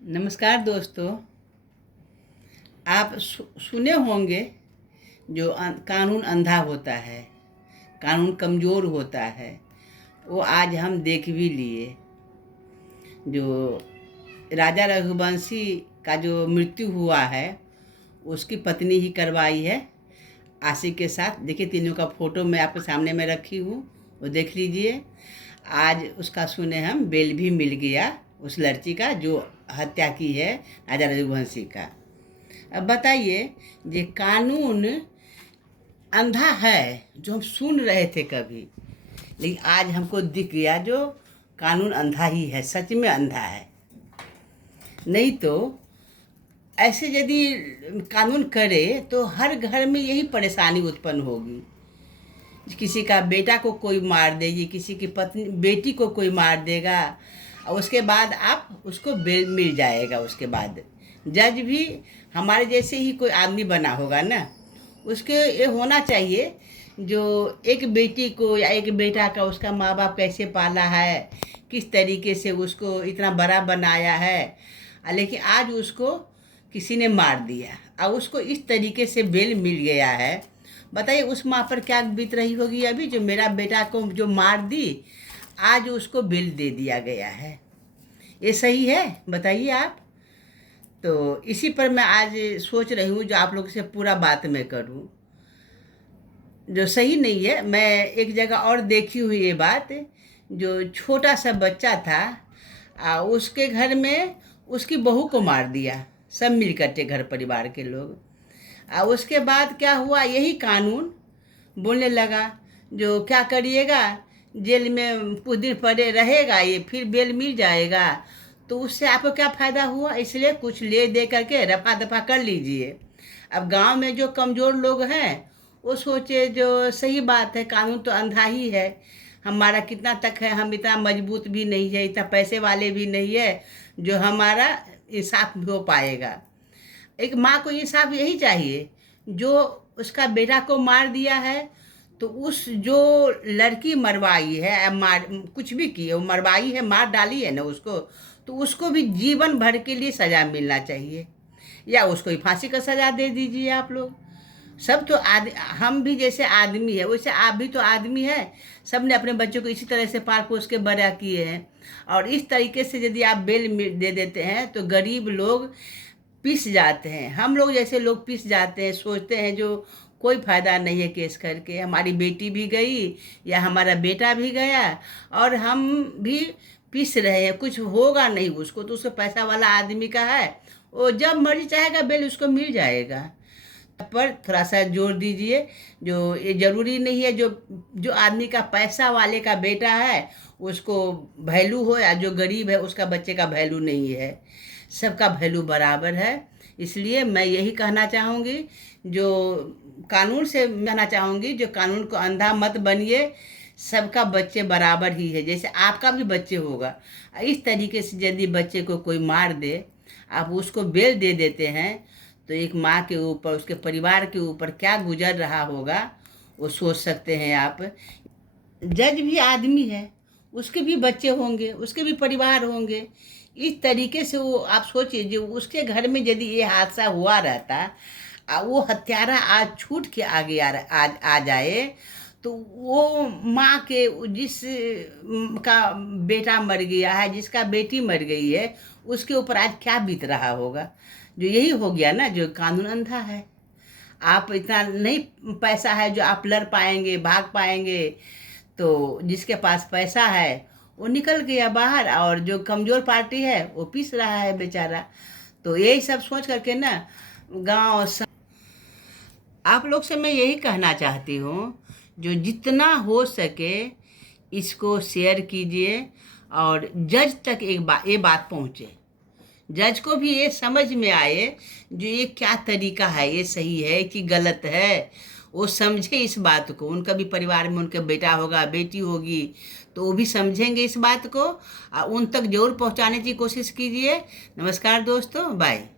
नमस्कार दोस्तों। आप सुने होंगे जो कानून अंधा होता है, कानून कमज़ोर होता है, वो आज हम देख भी लिए। जो राजा रघुवंशी का जो मृत्यु हुआ है, उसकी पत्नी ही करवाई है आशिक के साथ। देखिए, तीनों का फ़ोटो मैं आपके सामने में रखी हूँ, वो देख लीजिए। आज उसका सुने हम बेल भी मिल गया उस लड़की का जो हत्या की है राजा रघुवंशी का। अब बताइए, ये कानून अंधा है जो हम सुन रहे थे कभी, लेकिन आज हमको दिख गया जो कानून अंधा ही है, सच में अंधा है। नहीं तो ऐसे यदि कानून करे तो हर घर में यही परेशानी उत्पन्न होगी। किसी का बेटा को कोई मार देगी, किसी की पत्नी बेटी को कोई मार देगा, और उसके बाद आप उसको बेल मिल जाएगा। उसके बाद जज भी हमारे जैसे ही कोई आदमी बना होगा ना, उसके ये होना चाहिए जो एक बेटी को या एक बेटा का उसका माँ बाप कैसे पाला है, किस तरीके से उसको इतना बड़ा बनाया है, लेकिन आज उसको किसी ने मार दिया और उसको इस तरीके से बेल मिल गया है। बताइए उस माँ पर क्या बीत रही होगी अभी, जो मेरा बेटा को जो मार दी, आज उसको बेल दे दिया गया है। ये सही है? बताइए आप। तो इसी पर मैं आज सोच रही हूँ जो आप लोग से पूरा बात मैं करूँ, जो सही नहीं है। मैं एक जगह और देखी हुई ये बात, जो छोटा सा बच्चा था, उसके घर में उसकी बहू को मार दिया, सब मिल करके घर परिवार के लोग। उसके बाद क्या हुआ, यही कानून बोलने लगा जो क्या करिएगा, जेल में कुछ दिन पड़े रहेगा, ये फिर बेल मिल जाएगा, तो उससे आपको क्या फ़ायदा हुआ। इसलिए कुछ ले दे करके रफा दफा कर लीजिए। अब गांव में जो कमज़ोर लोग हैं वो सोचे जो सही बात है, कानून तो अंधा ही है, हमारा कितना तक है, हम इतना मजबूत भी नहीं है, इतना पैसे वाले भी नहीं है जो हमारा इंसाफ हो पाएगा। एक माँ को इंसाफ यही चाहिए, जो उसका बेटा को मार दिया है तो उस जो लड़की मरवाई है, मार कुछ भी की है, वो मरवाई है, मार डाली है ना उसको, तो उसको भी जीवन भर के लिए सज़ा मिलना चाहिए, या उसको ही फांसी का सज़ा दे दीजिए आप लोग। सब तो हम भी जैसे आदमी है वैसे आप भी तो आदमी है। सब ने अपने बच्चों को इसी तरह से पाल पोस के बड़ा किए हैं, और इस तरीके से यदि आप बेल दे देते हैं तो गरीब लोग पिस जाते हैं। हम लोग जैसे लोग पिस जाते हैं, सोचते हैं जो कोई फ़ायदा नहीं है केस करके, हमारी बेटी भी गई या हमारा बेटा भी गया और हम भी पिस रहे हैं, कुछ होगा नहीं उसको, तो उसको पैसा वाला आदमी का है, वो जब मर्जी चाहेगा बेल उसको मिल जाएगा। पर थोड़ा सा जोर दीजिए, जो ये ज़रूरी नहीं है जो जो आदमी का पैसा वाले का बेटा है उसको वैल्यू हो, या जो गरीब है उसका बच्चे का वैल्यू नहीं है। सबका वैल्यू बराबर है। इसलिए मैं यही कहना चाहूँगी, जो कानून से कहना चाहूँगी, जो कानून को अंधा मत बनिए। सबका बच्चे बराबर ही है, जैसे आपका भी बच्चे होगा। इस तरीके से यदि बच्चे को कोई मार दे, आप उसको बेल दे देते हैं, तो एक माँ के ऊपर, उसके परिवार के ऊपर क्या गुजर रहा होगा वो सोच सकते हैं आप। जज भी आदमी है, उसके भी बच्चे होंगे, उसके भी परिवार होंगे। इस तरीके से वो आप सोचिए, जो उसके घर में यदि ये हादसा हुआ रहता, वो हत्यारा आज छूट के आगे आ जाए, तो वो माँ के का बेटा मर गया है, जिसका बेटी मर गई है, उसके ऊपर आज क्या बीत रहा होगा। जो यही हो गया ना, जो कानून अंधा है। आप इतना नहीं पैसा है जो आप लड़ पाएंगे, भाग पाएंगे, तो जिसके पास पैसा है वो निकल गया बाहर, और जो कमज़ोर पार्टी है वो पीस रहा है बेचारा। तो यही सब सोच करके ना गांव आप लोग से मैं यही कहना चाहती हूँ, जो जितना हो सके इसको शेयर कीजिए, और जज तक ये बात पहुँचे, जज को भी ये समझ में आए जो ये क्या तरीका है, ये सही है कि गलत है, वो समझे इस बात को। उनका भी परिवार में उनका बेटा होगा, बेटी होगी, तो वो भी समझेंगे इस बात को, और उन तक जरूर पहुंचाने की कोशिश कीजिए। नमस्कार दोस्तों, बाय।